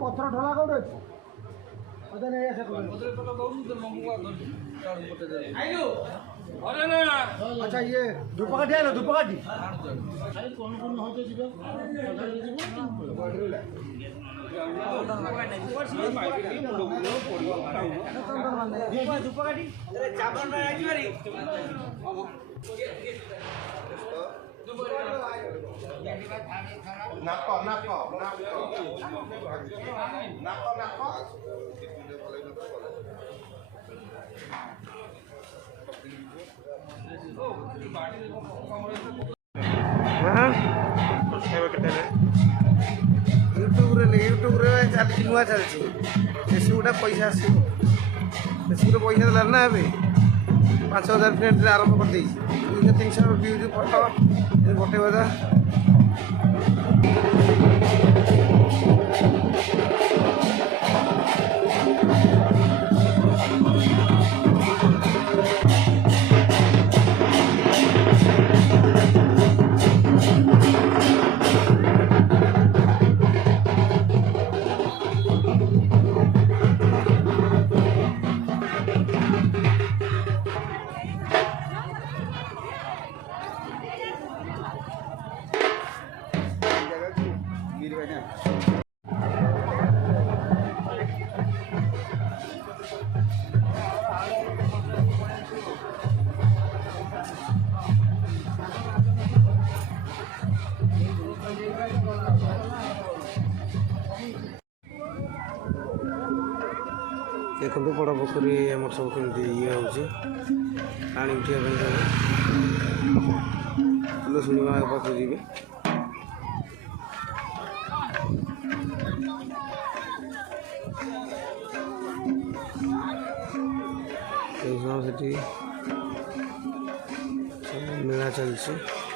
ପତ୍ର ଢଳା କୋଉଠି ଅଛି? अच्छा ये धूपकाठी आलो धूपकाठी कौन कौन होते जिबा धूपकाठी चाबन आइछि बारी नाको नाको नाको नाको यूट्यूब चलती नुआ चलती फेसबुक पैसा आस फेसबुक पैसा देला ना ए 5000 फ्रेंड आरंभ कर 300 व्यूज फटो गोटे बजा देखो बड़ पोखरी आम सब कमी ये हो पानी उठा फुल शुणा पास जी मेला चलती